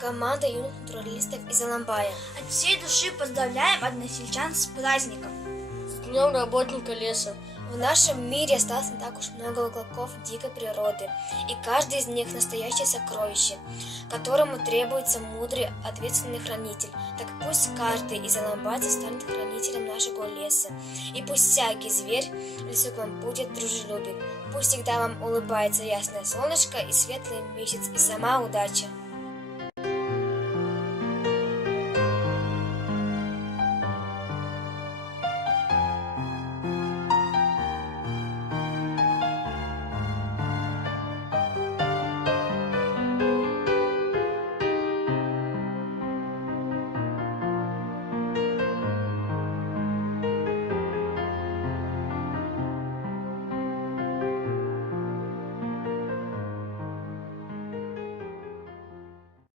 команда юных натуралистов из Аланбая. От всей души поздравляем односельчан с праздником. С Днем работника леса. В нашем мире осталось не так уж много уголков дикой природы, и каждый из них настоящее сокровище, которому требуется мудрый, ответственный хранитель. Так пусть каждый из аланбайцев станет хранителем нашего леса, и пусть всякий зверь в лесу к вам будет дружелюбен. Пусть всегда вам улыбается ясное солнышко и светлый месяц, и сама удача.